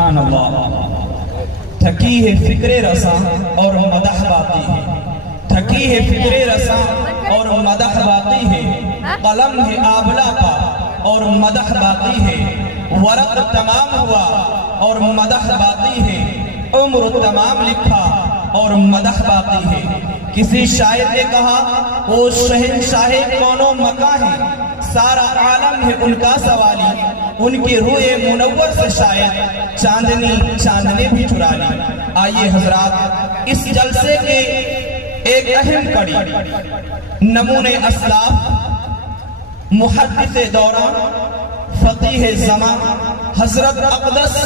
سبحان اللہ۔ تھکی ہے فکر رساں اور مدح باقی ہے، تھکی ہے فکر رساں اور مدح باقی ہے، قلم ہے آبلا کا اور مدح باقی ہے، ورق تمام ہوا اور مدح باقی ہے، عمر تمام لکھا اور مدح باقی ہے۔ کسی شاعر نے کہا وہ شہنشاہ کونو مکان ہے، سارا عالم ہے ان کا سوالی، ان کی روئے منور سے شاید چاندنی بھی چرا لی۔ آئیے حضرات اس جلسے کے ایک اہم کڑی نمونے اسلاف، محدث دوران، فقیہ زمان حضرت اقدس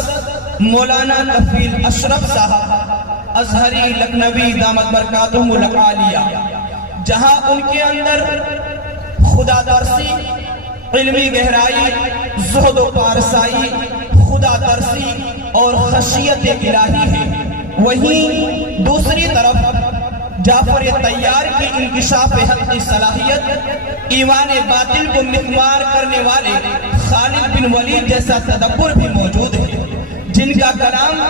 مولانا کفیل اشرف صاحب ازہری لکھنوی دامت برکاتہم العالیہ، جہاں ان کے اندر خدا ترسی، علمی گہرائی، زہد و پارسائی، خدا ترسی اور خشیت الہی ہے، وہیں دوسری طرف جعفر طیار کی انکشاف حق کی صلاحیت، ایمان باطل کو مخمار کرنے والے خالد بن ولید جیسا تدبر بھی موجود ہے، جن کا کلام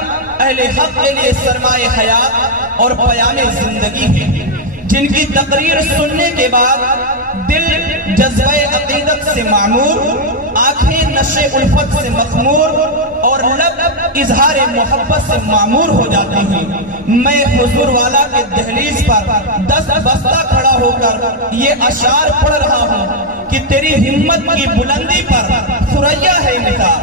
اہل حق کے لیے سرمایہ حیات اور پیام زندگی ہے، جن کی تقریر سننے کے بعد دل جذبہ عقیدت سے معمور، آنکھیں نشے الفت سے مخمور اور لب اظہار محبت سے معمور ہو جاتی ہیں۔ میں حضور والا کے دہلیز پر دست بستہ کھڑا ہو کر یہ اشعار پڑھ رہا ہوں کہ تیری ہمت کی بلندی پر ثریا ہے نثار،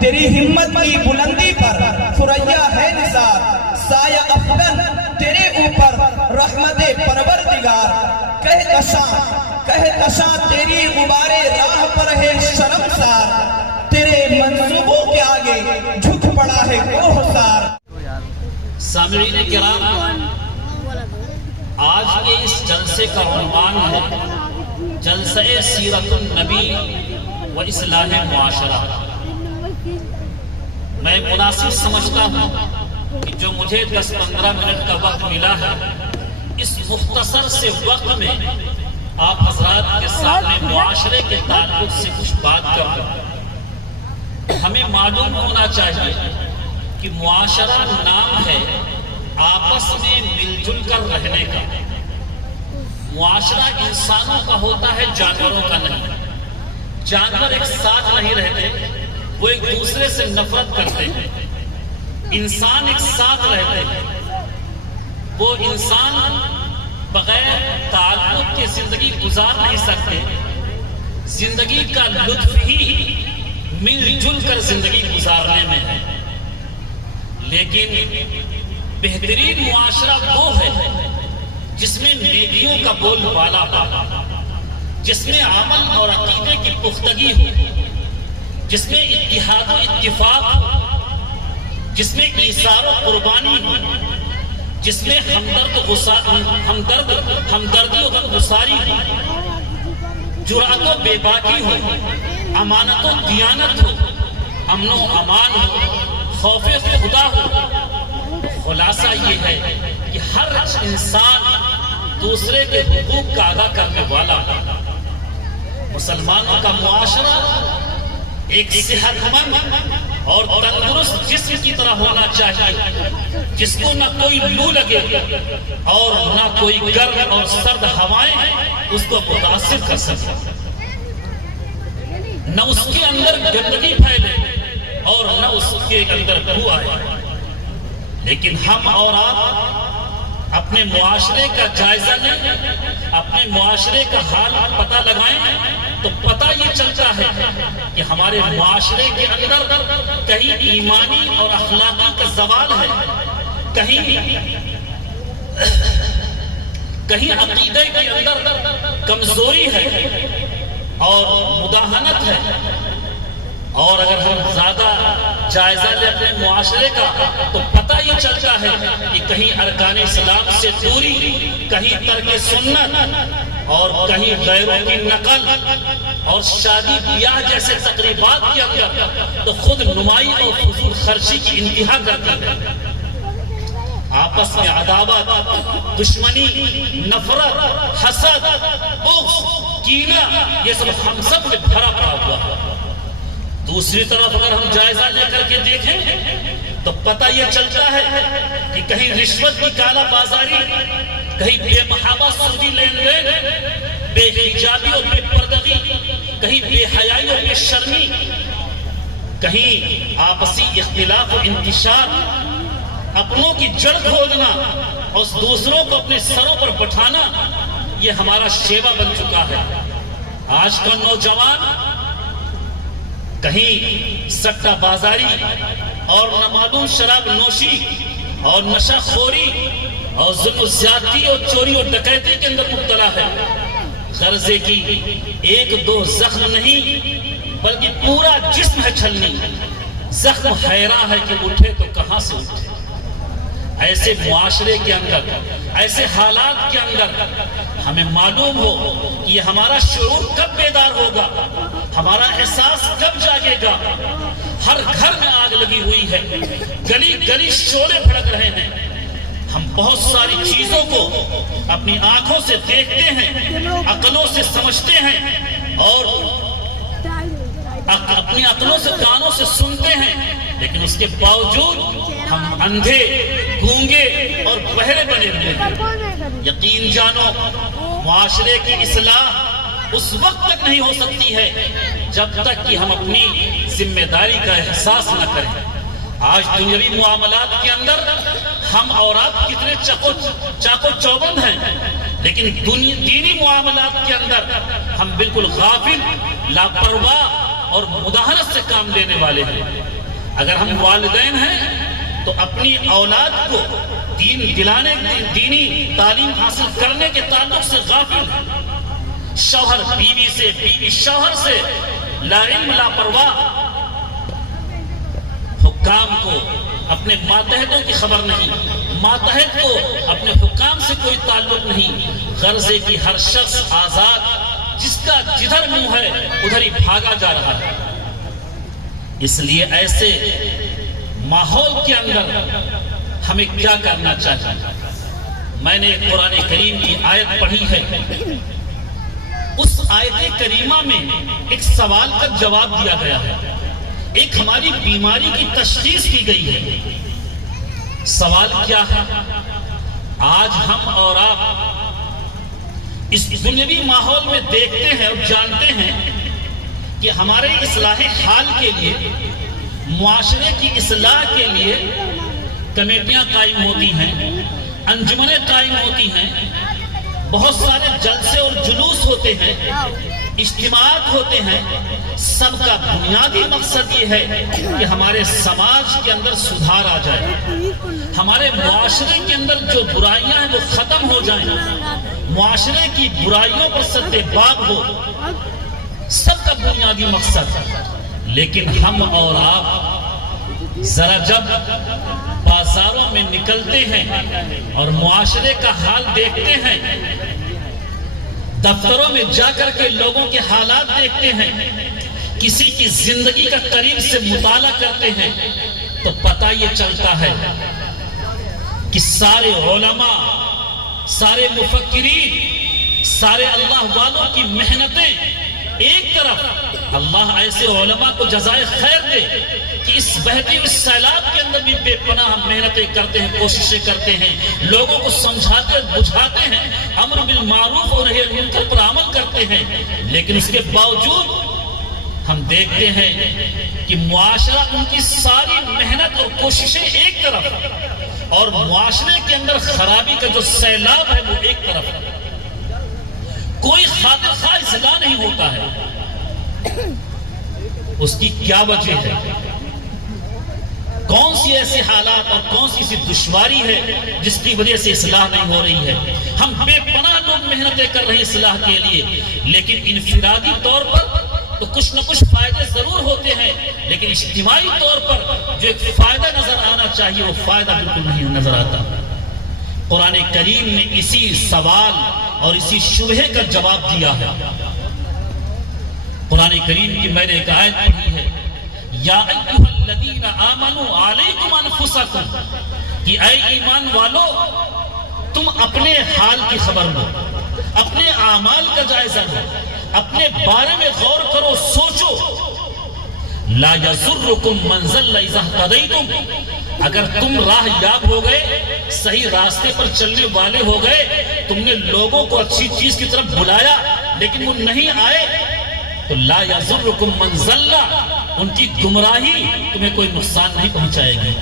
تیری ہمت کی بلندی پر ثریا ہے نثار، سایہ افغن تیرے اوپر رحمت پروردگار، کہہ کشاں تیری غبار راہ پر ہے شرمسار، تیرے منصوبوں کے آگے جھک پڑا ہے کوہسار۔ سامعین کرام، آج کے اس جلسے کا عنوان ہے جلسہ سیرت النبی و اصلاح معاشرہ۔ میں مناسب سمجھتا ہوں کہ جو مجھے 10-15 منٹ کا وقت ملا ہے، اس مختصر سے وقت میں آپ حضرات کے سامنے معاشرے کے تعلق سے کچھ بات کروں۔ ہمیں معلوم ہونا چاہیے کہ معاشرہ نام ہے آپس میں مل جل کر رہنے کا۔ معاشرہ انسانوں کا ہوتا ہے، جانوروں کا نہیں۔ جانور ایک ساتھ نہیں رہتے، وہ ایک دوسرے سے نفرت کرتے ہیں۔ انسان ایک ساتھ رہتے ہیں، وہ انسان بغیر تعلق کے زندگی گزار نہیں سکتے۔ زندگی کا لطف ہی مل جل کر زندگی گزارنے میں ہے۔ لیکن بہترین معاشرہ وہ ہے جس میں نیکیوں کا بول بالا ہو، جس میں عمل اور عقیدے کی پختگی ہو، جس میں اتحاد و اتفاق ہو، جس میں ایثار و قربانی ہو، جس میں ہمدردی و غمگساری ہو، جرأت و بے باکی ہو، امانت و دیانت ہو، امن و امان ہو، خوف خدا ہو۔ خلاصہ یہ ہے کہ ہر انسان دوسرے کے حقوق کا ادا کرنے والا ہو۔ مسلمانوں کا معاشرہ ایک صحت مند اور تندرست جسم کی طرح ہونا چاہیے، جس کو نہ کوئی لو لگے اور نہ کوئی گرم اور سرد ہوائیں اس کو متاثر کر سکے، نہ اس کے اندر گندگی پھیلے اور نہ اس کے اندر بو آئے۔ لیکن ہم اور آپ اپنے معاشرے کا جائزہ لیں، اپنے معاشرے کا حال پتہ لگائیں تو پتہ یہ چلتا ہے کہ ہمارے معاشرے کے اندر کہیں ایمانی اور اخلاقی کا زوال ہے، کہیں عقیدے کے اندر کمزوری ہے اور مداہنت ہے۔ اور اگر ہم زیادہ جائزہ لیں اپنے معاشرے کا تو پتہ یہ چلتا ہے کہ کہیں ارکان اسلام سے دوری، کہیں ترک سنت اور کہیں غیروں کی نقل اور شادی بیاہ جیسے تقریبات کے اندر تو خود نمائی اور فضول خرچی کی انتہا کرتی ہے۔ آپس میں عداوت، دشمنی، نفرت، حسد، بغض، کینہ، یہ سب ہم سب میں بھرا پڑا ہوا ہے۔ دوسری طرف اگر ہم جائزہ لے کر کے دیکھیں تو پتہ یہ چلتا ہے کہ کہیں رشوت کی کالا بازاری، کہیں بے محابہ سودی لین دین، بے حجابی اور بے پردگی، کہیں بے حیائی اور بے شرمی، کہیں آپسی اختلاف و انتشار، اپنوں کی جڑ کھودنا اور دوسروں کو اپنے سروں پر بٹھانا، یہ ہمارا شیوا بن چکا ہے۔ آج کا نوجوان کہیں سٹہ بازاری اور نامعلوم شراب نوشی اور نشہ خوری اور ظلم و زیادتی اور چوری اور ڈکیتی کے اندر مبتلا ہے۔ غرضے کی ایک دو زخم نہیں بلکہ پورا جسم ہے چھلنی، زخم حیراں ہے کہ اٹھے تو کہاں سے اٹھے۔ ایسے معاشرے کے اندر، ایسے حالات کے اندر ہمیں معلوم ہو کہ یہ ہمارا شعور کب بیدار ہوگا، ہمارا احساس کب جاگے گا۔ ہر گھر میں آگ لگی ہوئی ہے، گلی گلی شعلے بھڑک رہے ہیں۔ ہم بہت ساری چیزوں کو اپنی آنکھوں سے دیکھتے ہیں، عقلوں سے سمجھتے ہیں اور اپنی عقلوں سے کانوں سے سنتے ہیں، لیکن اس کے باوجود ہم اندھے، گونگے اور بہرے بنے ہوئے ہیں۔ یقین جانو معاشرے کی اصلاح اس وقت تک نہیں ہو سکتی ہے جب تک کہ ہم اپنی ذمہ داری کا احساس نہ کریں۔ آج دنیاوی معاملات کے اندر ہم اور آپ کتنے چاقو چوبند ہیں، لیکن دینی معاملات کے اندر ہم بالکل غافل، لاپرواہ اور مداہنت سے کام لینے والے ہیں۔ اگر ہم والدین ہیں تو اپنی اولاد کو دین دلانے، دینی تعلیم حاصل کرنے کے تعلق سے غافل ہیں۔ شوہر بیوی سے، بیوی شوہر سے لا علم، لاپرواہ۔ حکام کو اپنے ماتحتوں کی خبر نہیں، ماتحت کو اپنے حکام سے کوئی تعلق نہیں۔ غرضے کی ہر شخص آزاد، جس کا جدھر منہ ہے ادھر ہی بھاگا جا رہا ہے۔ اس لیے ایسے ماحول کے اندر ہمیں کیا کرنا چاہیے؟ میں نے قرآن کریم کی آیت پڑھی ہے، اس آیت کریمہ میں ایک سوال کا جواب دیا گیا ہے، ایک ہماری بیماری کی تشخیص کی گئی ہے۔ سوال کیا ہے؟ آج ہم اور آپ اس دنیاوی ماحول میں دیکھتے ہیں اور جانتے ہیں کہ ہمارے اصلاح حال کے لیے، معاشرے کی اصلاح کے لیے کمیٹیاں قائم ہوتی ہیں، انجمنیں قائم ہوتی ہیں، بہت سارے جلسے اور جلوس ہوتے ہیں، اجتماعات ہوتے ہیں۔ سب کا بنیادی مقصد یہ ہے کہ ہمارے سماج کے اندر سدھار آ جائے، ہمارے معاشرے کے اندر جو برائیاں ہیں وہ ختم ہو جائیں، معاشرے کی برائیوں پر سد باب ہو، سب کا بنیادی مقصد۔ لیکن ہم اور آپ ذرا جب بازاروں میں نکلتے ہیں اور معاشرے کا حال دیکھتے ہیں، دفتروں میں جا کر کے لوگوں کے حالات دیکھتے ہیں، کسی کی زندگی کا قریب سے مطالعہ کرتے ہیں، تو پتہ یہ چلتا ہے کہ سارے علماء، سارے مفکرین، سارے اللہ والوں کی محنتیں ایک طرف، اللہ ایسے علماء کو جزائے خیر دے کہ اس بہتی اس سیلاب کے اندر بھی بے پناہ محنتیں کرتے ہیں، کوششیں کرتے ہیں، لوگوں کو سمجھاتے بجھاتے ہیں، امر بالمعروف اور نہی عن المنکر پر عمل کرتے ہیں، لیکن اس کے باوجود ہم دیکھتے ہیں کہ معاشرہ ان کی ساری محنت اور کوششیں ایک طرف، اور معاشرے کے اندر خرابی کا جو سیلاب ہے وہ ایک طرف ہے۔ کوئی خاطر خواہ اصلاح نہیں ہوتا ہے۔ اس کی کیا وجہ ہے؟ کون سی ایسے حالات اور کون سی ایسی دشواری ہے جس کی وجہ سے اصلاح نہیں ہو رہی ہے؟ ہم بے پناہ لوگ محنتیں کر رہے ہیں اصلاح کے لیے، لیکن انفرادی طور پر تو کچھ نہ کچھ فائدے ضرور ہوتے ہیں، لیکن اجتماعی طور پر جو ایک فائدہ نظر آنا چاہیے وہ فائدہ بالکل نہیں نظر آتا۔ قرآن کریم نے اسی سوال اور اسی شبہے کا جواب دیا ہے۔ قرآن کریم کی میں نے ایک آیت پڑھی ہے، یا ایھا الذین آمنوا علیکم انفسکم، کہ اے ایمان والو تم اپنے حال کی خبر لو، اپنے اعمال کا جائزہ لو، اپنے بارے میں غور کرو، سوچو۔ لا یضرکم من ضل اذا اہتدیتم، اگر تم راہ یاب ہو گئے، صحیح راستے پر چلنے والے ہو گئے، تم نے لوگوں کو اچھی چیز کی طرف بلایا لیکن وہ نہیں آئے، تو لا یضرکم من ضل، ان کی گمراہی تمہیں کوئی نقصان نہیں پہنچائے گی۔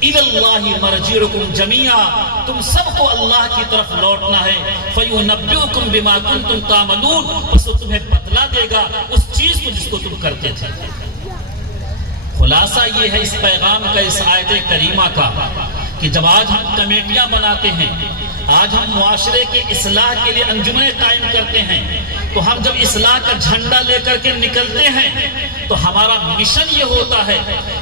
اِلَى اللَّهِ مَرْجِعُكُمْ جَمِيعًا، تم سب کو اللہ کی طرف لوٹنا ہے۔ فَيُنَبِّئُكُمْ بِمَا كُنتُمْ تَعْمَلُونَ، بس وہ تمہیں بتلا دے گا اس چیز کو جس کو تم کرتے تھے۔ خلاصہ یہ ہے اس پیغام کا، اس آیت کریمہ کا، کہ جب آج ہم کمیٹیاں بناتے ہیں، آج ہم معاشرے کی اصلاح کے لیے انجمنیں قائم کرتے ہیں، تو ہم جب اصلاح کا جھنڈا لے کر کے نکلتے ہیں تو ہمارا مشن یہ ہوتا ہے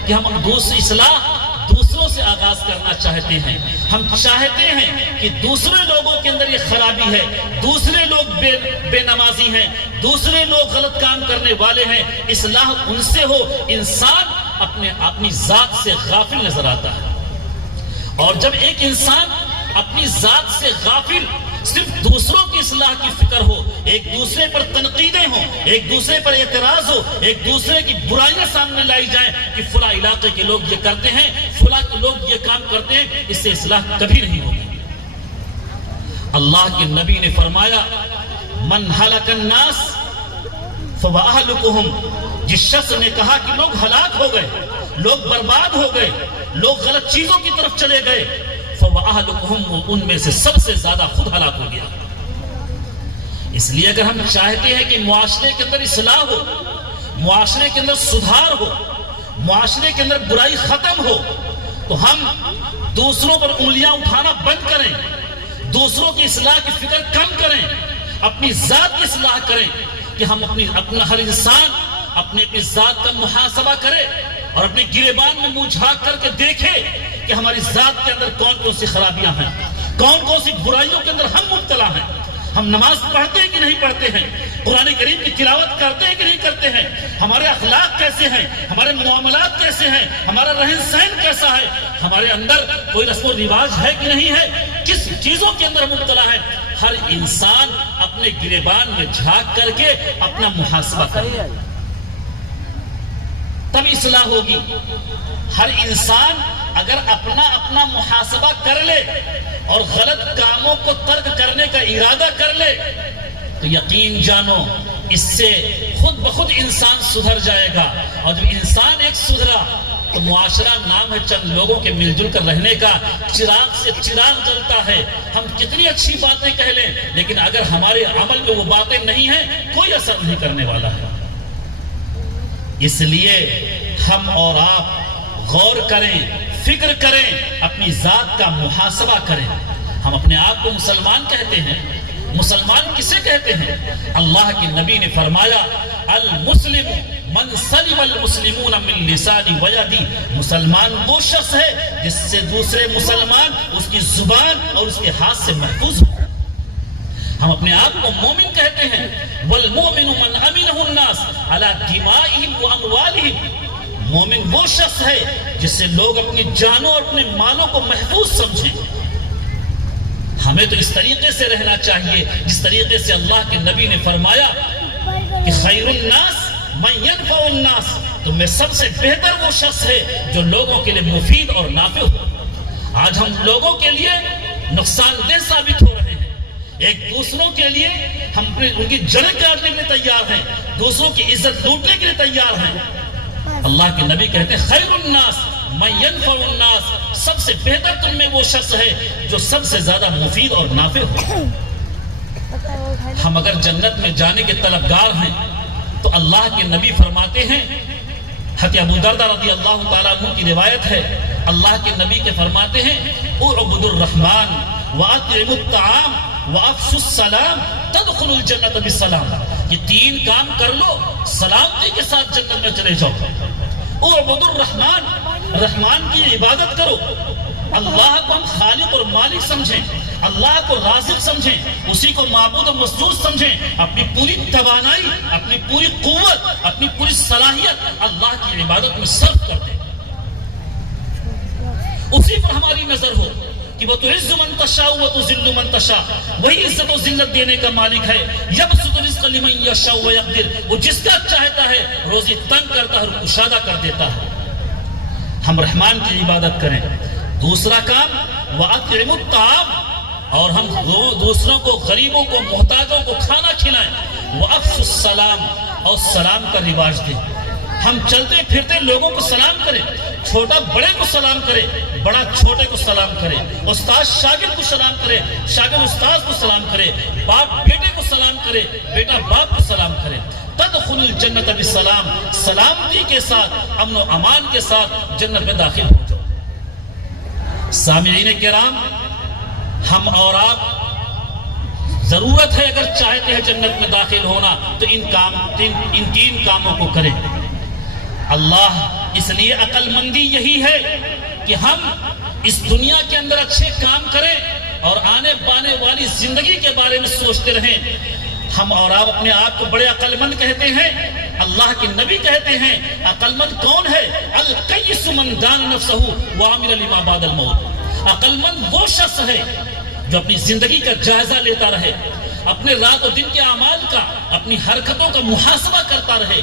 کہ ہم اصلاح دوسروں سے آغاز کرنا چاہتے ہیں۔ ہم چاہتے ہیں کہ دوسرے لوگوں کے اندر یہ خرابی ہے، دوسرے لوگ بے نمازی ہیں، دوسرے لوگ غلط کام کرنے والے ہیں، اصلاح ان سے ہو۔ انسان اپنی ذات سے غافل نظر آتا ہے، اور جب ایک انسان اپنی ذات سے غافل، صرف دوسروں کی اصلاح کی فکر ہو، ایک دوسرے پر تنقیدیں ہوں، ایک دوسرے پر اعتراض ہو، ایک دوسرے کی برائیاں سامنے لائی جائیں کہ فلاں علاقے کے لوگ یہ کرتے ہیں، فلاں کے لوگ یہ کام کرتے ہیں، اس سے اصلاح کبھی نہیں ہوگی۔ اللہ کے نبی نے فرمایا، من ہلک الناس فَوَأَهْلُكُهُمْ، جس شخص نے کہا کہ لوگ ہلاک ہو گئے، لوگ برباد ہو گئے، لوگ غلط چیزوں کی طرف چلے گئے، فَوَأَهْلُكُهُمْ، ان میں سے سب سے زیادہ خود ہلاک ہو گیا۔ اس لیے اگر ہم چاہتے ہیں کہ معاشرے کے اندر اصلاح ہو، معاشرے کے اندر سدھار ہو، معاشرے کے اندر برائی ختم ہو، تو ہم دوسروں پر انگلیاں اٹھانا بند کریں، دوسروں کی اصلاح کی فکر کم کریں، اپنی ذات کی اصلاح کریں، کہ ہم اپنا ہر انسان اپنی ذات کا محاسبہ کرے اور اپنے گریبان میں منہ جھانک کر کے دیکھے کہ ہماری ذات کے اندر کون کون سی خرابیاں ہیں، کون کون سی برائیوں کے اندر ہم مبتلا ہیں۔ ہم نماز پڑھتے ہیں کہ نہیں پڑھتے ہیں، قرآن کریم کی تلاوت کرتے ہیں کہ نہیں کرتے ہیں، ہمارے اخلاق کیسے ہیں، ہمارے معاملات کیسے ہیں، ہمارا رہن سہن کیسا ہے، ہمارے اندر کوئی رسم و رواج ہے کہ نہیں ہے، کس چیزوں کے اندر مبتلا ہے۔ ہر انسان اپنے گریبان میں جھانک کر کے اپنا محاسبہ کرے، تب اصلاح ہوگی۔ ہر انسان اگر اپنا محاسبہ کر لے اور غلط کاموں کو ترک کرنے کا ارادہ کر لے تو یقین جانو اس سے خود بخود انسان سدھر جائے گا، اور جب انسان ایک سدھرا تو معاشرہ نام ہے چند لوگوں کے مل جل کر رہنے کا، چراغ سے چراغ جلتا ہے۔ ہم کتنی اچھی باتیں کہہ لیں لیکن اگر ہمارے عمل میں وہ باتیں نہیں ہیں کوئی اثر نہیں کرنے والا ہے۔ اس لیے ہم اور آپ غور کریں، فکر کریں، اپنی ذات کا محاسبہ کریں۔ ہم اپنے آپ کو مسلمان کہتے ہیں، مسلمان کسے کہتے ہیں؟ اللہ کے نبی نے فرمایا، المسلم من سلم المسلمون من لسانی ویدی، مسلمان وہ شخص ہے جس سے دوسرے مسلمان اس کی زبان اور اس کے ہاتھ سے محفوظ ہو۔ ہم اپنے آپ کو مومن کہتے ہیں، والمومن من امنہ الناس علی دمائہم واموالہم، مومن وہ شخص ہے جس سے لوگ اپنی جانوں اور اپنے مالوں کو محفوظ سمجھیں۔ ہمیں تو اس طریقے سے رہنا چاہیے جس طریقے سے اللہ کے نبی نے فرمایا کہ خیر الناس من ينفع الناس، تو میں سب سے بہتر وہ شخص ہے جو لوگوں کے لیے مفید اور نافع ہو۔ آج ہم لوگوں کے لیے نقصان دہ ثابت ہو رہے ہیں، ایک دوسروں کے لیے ہم ان کی جڑیں کاٹنے کے لیے تیار ہیں، دوسروں کی عزت لوٹنے کے لیے تیار ہیں۔ اللہ کے نبی کہتے ہیں خیر الناس من ينفع الناس، سب سے بہتر تم میں وہ شخص ہے جو سب سے زیادہ مفید اور نافع ہو۔ ہم اگر جنت میں جانے کے طلبگار ہیں تو اللہ کے نبی فرماتے ہیں، حضرت ابو دردہ رضی اللہ تعالیٰ عنہ کی روایت ہے، اللہ کے نبی کے فرماتے ہیں، اعبدوا الرحمن واطعموا الطعام وافشوا السلام تدخلوا الجنت بالسلام، یہ تین کام کر لو سلامتی کے ساتھ جنت میں چلے جاؤ۔ اعبدوا الرحمن، رحمان کی عبادت کرو، اللہ کو ہم خالق اور مالک سمجھیں، اللہ کو رازق سمجھیں، اسی کو معبود و مسجود سمجھیں، اپنی پوری توانائی، اپنی پوری قوت، اپنی پوری صلاحیت اللہ کی عبادت میں صرف کر دیں، اسی پر ہماری نظر ہو کہ وَتُعِزُّ مَن تَشَاءُ وَتُذِلُّ مَن تَشَاءُ، وہی عزت و ذلت دینے کا مالک ہے، يَبْسُطُ الرِّزْقَ لِمَن يَشَاءُ وَيَقْدِرُ، وہ جس کا چاہتا ہے روزی تنگ کرتا ہے اور کشادہ کر دیتا ہے۔ ہم رحمان کی عبادت کریں. دوسرا کام وَأَطْعِمُوا الطَّعَامَ، اور ہم دوسروں کو، غریبوں کو، محتاجوں کو کھانا کھلائیں. وَأَفْشُوا السَّلَامَ، اور سلام کا رواج دیں. ہم چلتے پھرتے لوگوں کو سلام کریں. چھوٹا بڑے کو سلام کرے، بڑا چھوٹے کو سلام کرے، استاد شاگرد کو سلام کرے، شاگرد استاد کو سلام کرے، باپ بیٹے کو سلام کرے، بیٹا باپ کو سلام کرے. تدخل الجنت بسلام، سلامتی کے ساتھ، امن و امان کے ساتھ جنت میں داخل ہو جاؤ. سامعین کرام، ہم اور آپ ضرورت ہے، اگر چاہتے ہیں جنت میں داخل ہونا تو ان تین کاموں کو کریں. اللہ اس لیے عقل مندی یہی ہے کہ ہم اس دنیا کے اندر اچھے کام کریں اور آنے بانے والی زندگی کے بارے میں سوچتے رہیں. ہم اور آپ اپنے آپ کو بڑے عقل مند کہتے ہیں. اللہ کے نبی کہتے ہیں عقل مند کون ہے؟ القیس من دان نفسہ وعمل لما بعد الموت. عقل مند وہ شخص ہے جو اپنی زندگی کا جائزہ لیتا رہے، اپنے رات و دن کے اعمال کا، اپنی حرکتوں کا محاسبہ کرتا رہے.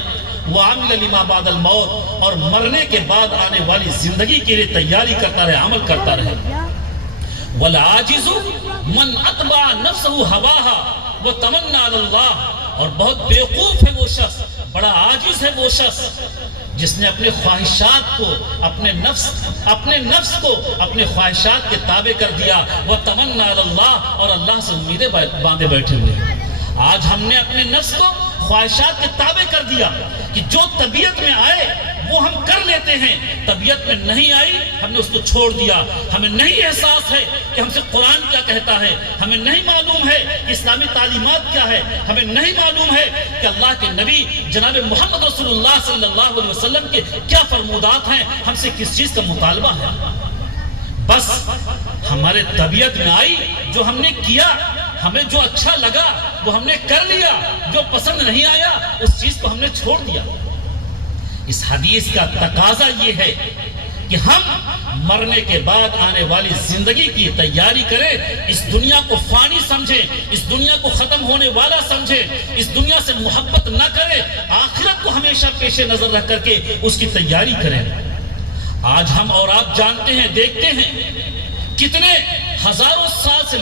وعمل لما بعد الموت، اور مرنے کے بعد آنے والی زندگی کے لیے تیاری کرتا رہے، عمل کرتا رہے. والعاجز من اتبع نفسہ ہواها وتمنى علی اللہ، اور بہت بیوقوف ہے وہ شخص، بڑا عاجز ہے وہ شخص جس نے اپنے خواہشات کو، اپنے نفس کو اپنے خواہشات کے تابع کر دیا. وتمنى علی اللہ، اور اللہ سے امیدیں باندھے بیٹھے ہوئے. آج ہم نے اپنے نفس کو خواہشات کے تابع کر دیا کہ جو طبیعت میں آئے وہ ہم کر لیتے ہیں، طبیعت میں نہیں آئی ہم نے اس کو چھوڑ دیا. ہمیں نہیں احساس ہے کہ ہم سے قرآن کیا کہتا ہے، ہمیں نہیں معلوم ہے کہ اسلامی تعلیمات کیا ہے، ہمیں نہیں معلوم ہے کہ اللہ کے نبی جناب محمد رسول اللہ صلی اللہ علیہ وسلم کے کیا فرمودات ہیں، ہم سے کس چیز کا مطالبہ ہے. بس ہمارے طبیعت میں آئی، جو ہم نے کیا، ہمیں جو اچھا لگا وہ ہم نے کر لیا، جو پسند نہیں آیا اس چیز کو ہم نے چھوڑ دیا. اس حدیث کا تقاضا یہ ہے کہ ہم مرنے کے بعد آنے والی زندگی کی تیاری کریں. اس دنیا کو فانی سمجھیں، اس دنیا کو ختم ہونے والا سمجھیں، اس دنیا سے محبت نہ کریں، آخرت کو ہمیشہ پیش نظر رکھ کر کے اس کی تیاری کریں. آج ہم اور آپ جانتے ہیں، دیکھتے ہیں کتنے ہزاروں سال سے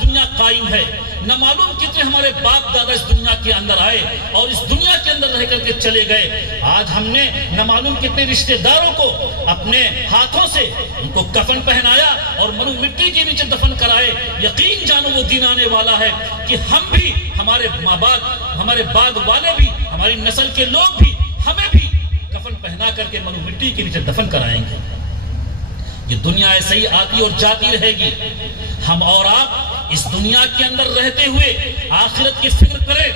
دنیا قائم ہے. نہ معلوم کتنے ہمارے باپ دادا اس دنیا کے اندر آئے اور اس دنیا کے اندر رہ کر کے چلے گئے. آج ہم نے نہ معلوم کتنے رشتہ داروں کو اپنے ہاتھوں سے ان کو کفن پہنایا اور مرو مٹی کے نیچے دفن کرائے. یقین جانو وہ دن آنے والا ہے کہ ہم بھی، ہمارے ماں باپ، ہمارے بعد والے بھی، ہماری نسل کے لوگ بھی ہمیں بھی کفن پہنا کر کے مرو مٹی کے نیچے دفن کرائیں گے. یہ دنیا ایسے ہی آتی اور جاتی رہے گی. ہم اور آپ اس دنیا کے اندر رہتے ہوئے آخرت کی فکر کریں.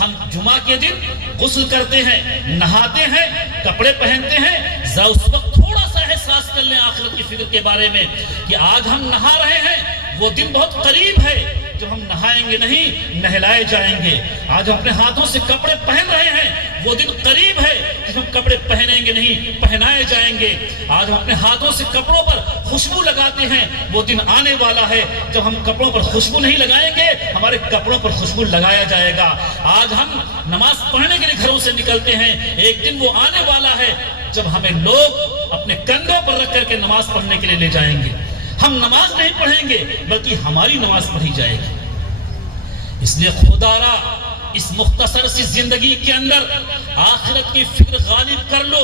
ہم جمعہ کے دن غسل کرتے ہیں، نہاتے ہیں، کپڑے پہنتے ہیں، اس وقت تھوڑا سا احساس کر لیں آخرت کی فکر کے بارے میں کہ آج ہم نہا رہے ہیں، وہ دن بہت قریب ہے جب ہم نہائیں گے نہیں، نہلائے جائیں گے. آج ہم اپنے ہاتھوں سے کپڑے پہن رہے ہیں، وہ دن قریب ہے جب ہم کپڑے پہنیں گے نہیں، پہنائے جائیں گے. آج ہم اپنے ہاتھوں سے کپڑوں پر خوشبو لگاتے ہیں، وہ دن آنے والا ہے جب ہم کپڑوں پر خوشبو نہیں لگائیں گے، ہمارے کپڑوں پر خوشبو لگایا جائے گا. آج ہم نماز پڑھنے کے لیے گھروں سے نکلتے ہیں، ایک دن وہ آنے والا ہے جب ہمیں لوگ اپنے کندھوں پر رکھ کر کے نماز پڑھنے کے لیے لے جائیں گے. ہم نماز نہیں پڑھیں گے بلکہ ہماری نماز پڑھی جائے گی. اس لیے خدا را اس مختصر سی زندگی کے اندر آخرت کی فکر غالب کر لو،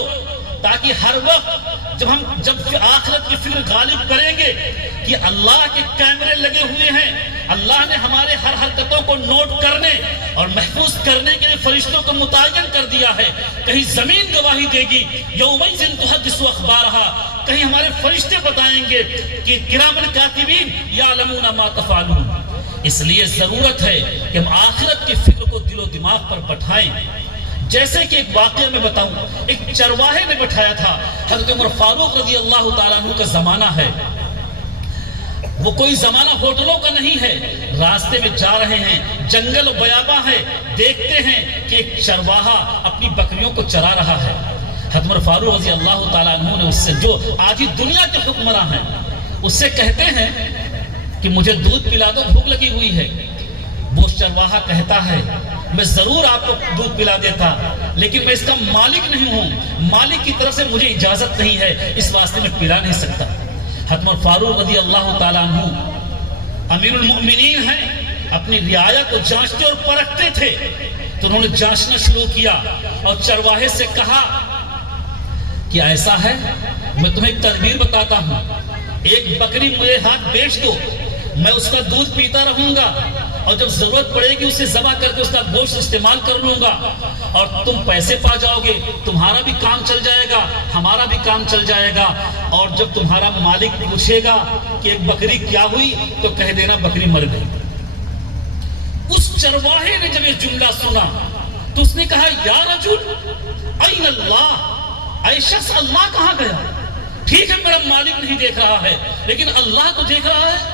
تاکہ ہر وقت جب آخرت کی فکر غالب کریں گے کہ اللہ کے کیمرے لگے ہوئے ہیں، اللہ نے ہمارے ہر حرکتوں کو نوٹ کرنے اور محفوظ کرنے کے لیے فرشتوں کو متعین کر دیا ہے. کہیں زمین گواہی دے گی، یومئذ تحدث اخبارہا، کہیں ہمارے فرشتے بتائیں گے کہ کرام الکاتبین یعلمون ما تفعلون. اس لیے ضرورت ہے کہ ہم آخرت کی فکر کو دل و دماغ پر بٹھائیں. جیسے کہ ایک واقعہ میں بتاؤں، ایک چرواہے نے بٹھایا تھا. حضرت عمر فاروق رضی اللہ تعالیٰ عنہ کا زمانہ ہے، وہ کوئی زمانہ ہوٹلوں کا نہیں ہے. راستے میں جا رہے ہیں، جنگل و بیاباں ہے، دیکھتے ہیں کہ ایک چرواہا اپنی بکریوں کو چرا رہا ہے. حضرت عمر فاروق رضی اللہ تعالیٰ عنہ نے اس سے، جو آج ہی دنیا کے حکمراں ہیں، اس سے کہتے ہیں کہ مجھے دودھ پلا دو، بھوک لگی ہوئی ہے. وہ چرواہا کہتا ہے میں ضرور آپ کو دودھ پلا دیتا، لیکن میں اس کا مالک نہیں ہوں، مالک کی طرف سے مجھے اجازت نہیں ہے، اس واسطے میں پلا نہیں سکتا۔ حضرت عمر فاروق رضی اللہ تعالیٰ عنہ امیر المؤمنین ہیں، اپنی رعایا کو جانچتے اور پرکھتے تھے، تو انہوں نے جانچنا شروع کیا اور چرواہے سے کہا کہ ایسا ہے، میں تمہیں ایک تدبیر بتاتا ہوں، ایک بکری میرے ہاتھ بیچ دو، میں اس کا دودھ پیتا رہوں گا، اور جب ضرورت پڑے گی اسے ذبح کر کے اس کا گوشت استعمال کر لوں گا، اور تم پیسے پا جاؤ گے، تمہارا بھی کام چل جائے گا، ہمارا بھی کام چل جائے گا، اور جب تمہارا مالک پوچھے گا کہ ایک بکری کیا ہوئی تو کہہ دینا بکری مر گئی۔ اس چرواہے نے جب یہ جملہ سنا تو اس نے کہا یا رجل این اللہ، اے شخص اللہ کہاں گیا؟ ٹھیک ہے میرا مالک نہیں دیکھ رہا ہے لیکن اللہ تو دیکھ رہا ہے۔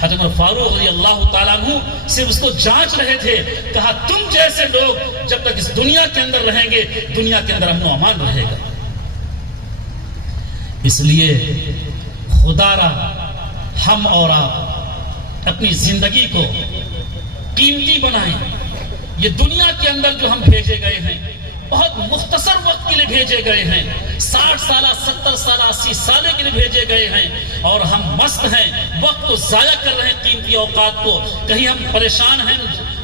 حضرت عمر فاروق رضی اللہ تعالیٰ عنہ صرف اس کو جانچ رہے تھے، کہا تم جیسے لوگ جب تک اس دنیا کے اندر رہیں گے دنیا کے اندر امن و امان رہے گا۔ اس لیے خدا را ہم اور آپ اپنی زندگی کو قیمتی بنائیں۔ یہ دنیا کے اندر جو ہم بھیجے گئے ہیں بہت مختصر وقت کے لیے بھیجے گئے ہیں، 60 سالہ 70 سالہ 80 سالے کے لیے بھیجے گئے ہیں، اور ہم مست ہیں، وقت کو ضائع کر رہے ہیں، قیمتی اوقات کو۔ کہیں ہم پریشان ہیں،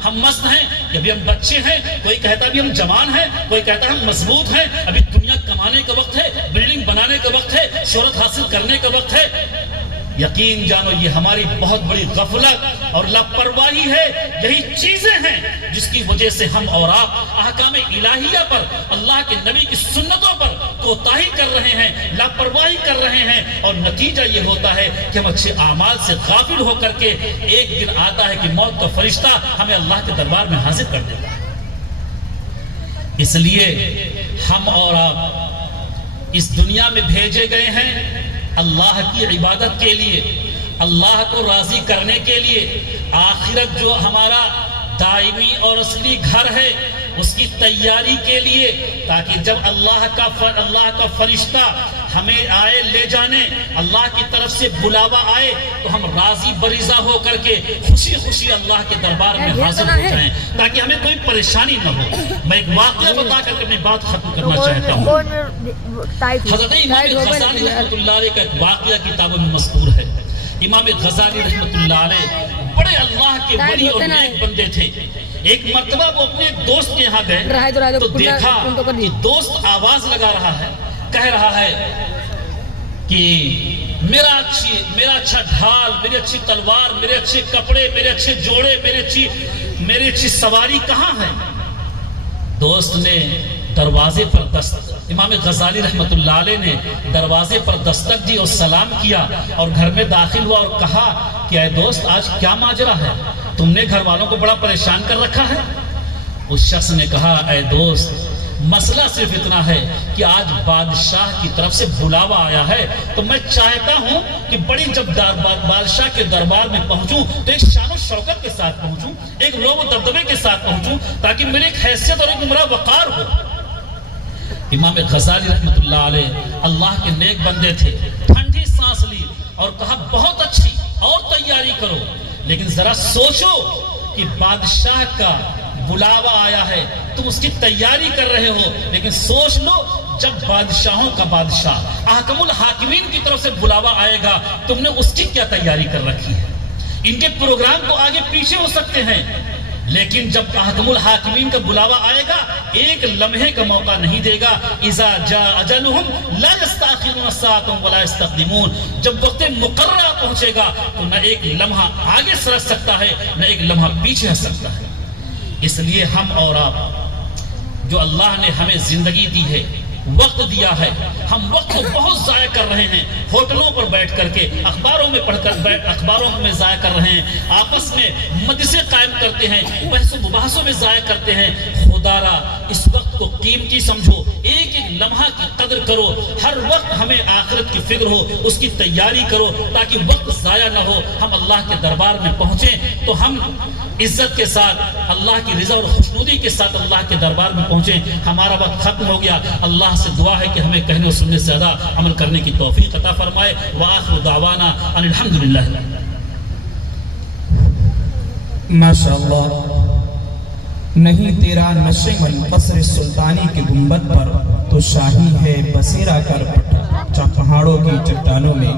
ہم مست ہیں کہ ابھی ہم بچے ہیں، کوئی کہتا ابھی ہم جوان ہیں، کوئی کہتا ہم مضبوط ہیں، ابھی دنیا کمانے کا وقت ہے، بلڈنگ بنانے کا وقت ہے، شہرت حاصل کرنے کا وقت ہے۔ یقین جانو یہ ہماری بہت بڑی غفلت اور لاپرواہی ہے۔ یہی چیزیں ہیں جس کی وجہ سے ہم اور آپ احکام الہیہ پر، اللہ کے نبی کی سنتوں پر کوتاہی کر رہے ہیں، لاپرواہی کر رہے ہیں، اور نتیجہ یہ ہوتا ہے کہ ہم اچھے اعمال سے غافل ہو کر کے ایک دن آتا ہے کہ موت کا فرشتہ ہمیں اللہ کے دربار میں حاضر کر دیتا ہے۔ اس لیے ہم اور آپ اس دنیا میں بھیجے گئے ہیں اللہ کی عبادت کے لیے، اللہ کو راضی کرنے کے لیے۔ آخرت جو ہمارا دائمی اور اصلی گھر ہے اس کی تیاری کے لیے، تاکہ جب اللہ کا فرشتہ ہمیں آئے لے جانے، اللہ کی طرف سے بلاوا آئے تو ہم راضی بریزہ ہو کر کے خوشی خوشی اللہ کے دربار میں حاضر ہو جائیں، تاکہ ہمیں کوئی پریشانی نہ ہو۔ میں ایک واقعہ بتا کر کے اپنی بات ختم کرنا چاہتا ہوں۔ حضرت امام غزالی رحمۃ اللہ علیہ کا ایک واقعہ کتابوں میں مذکور ہے۔ امام غزالی رحمۃ اللہ علیہ بڑے اللہ کے ولی اور نیک بندے تھے۔ ایک مرتبہ وہ اپنے دوست کے یہاں گئے تو دیکھا کہ دوست آواز لگا رہا ہے، کہہ رہا ہے کہ میرا اچھا ڈھال، میری اچھی تلوار، میرے اچھے کپڑے، میرے اچھے جوڑے، میری اچھی سواری کہاں ہے؟ دوست نے دروازے پر امام غزالی رحمت اللہ علیہ نے دروازے پر دستک دی اور سلام کیا اور گھر میں داخل ہوا اور کہا کہ اے دوست آج کیا ماجرا ہے؟ تم نے گھر والوں کو بڑا پریشان کر رکھا ہے۔ اس شخص نے کہا اے دوست مسئلہ صرف اتنا ہے کہ آج بادشاہ کی طرف سے بلاوا آیا ہے، تو میں چاہتا ہوں کہ بڑی جب بادشاہ کے دربار میں پہنچوں تو ایک شان و شوکت کے ساتھ پہنچوں، ایک روب و دبدبے کے ساتھ پہنچوں، تاکہ میری ایک حیثیت اور ایک میرا وقار ہو۔ امام غزالی رحمت اللہ علیہ اللہ کے نیک بندے تھے، ٹھنڈی سانس لی اور کہا بہت اچھی اور تیاری کرو، لیکن ذرا سوچو کہ بادشاہ کا بلاوا آیا ہے، تم اس کی تیاری کر رہے ہو، لیکن سوچ لو جب بادشاہوں کا بادشاہ احکم الحاکمین کی طرف سے بلاوا آئے گا تم نے اس کی کیا تیاری کر رکھی ہے؟ ان کے پروگرام تو آگے پیچھے ہو سکتے ہیں، لیکن جب احکم الحاکمین کا بلاوا آئے گا ایک لمحے کا موقع نہیں دے گا۔ اذا جاء اجلهم لا يستأخرون ساعة ولا يستقدمون، جب وقت مقررہ پہنچے گا تو نہ ایک لمحہ آگے سرک سکتا ہے نہ ایک لمحہ پیچھے ہٹ سکتا ہے۔ اس لیے ہم اور آپ جو اللہ نے ہمیں زندگی دی ہے، وقت دیا ہے، ہم وقت کو بہت ضائع کر رہے ہیں، ہوٹلوں پر بیٹھ کر کے اخباروں میں پڑھ کر اخباروں میں ضائع کر رہے ہیں، آپس میں مجلسیں قائم کرتے ہیں، بحث و مباحثوں میں ضائع کرتے ہیں۔ خدا را اس وقت کو قیمتی سمجھو، ایک ایک لمحہ کی قدر کرو، ہر وقت ہمیں آخرت کی فکر ہو، اس کی تیاری کرو تاکہ وقت ضائع نہ ہو، ہم اللہ کے دربار میں پہنچیں تو ہم عزت کے ساتھ اللہ کی رضا اور خوشنودی کے ساتھ اللہ کے دربار میں پہنچیں۔ ہمارا وقت ختم ہو گیا، اللہ سے دعا ہے کہ ہمیں کہنے اور سننے سے زیادہ عمل کرنے کی توفیق عطا فرمائے۔ وآخر دعوانا ان الحمدللہ۔ ماشاءاللہ نہیں تیرا نشیمن قصر سلطانی کے گنبد پر تو شاہی ہے بسیرا کر پٹا پہاڑوں کی چٹانوں میں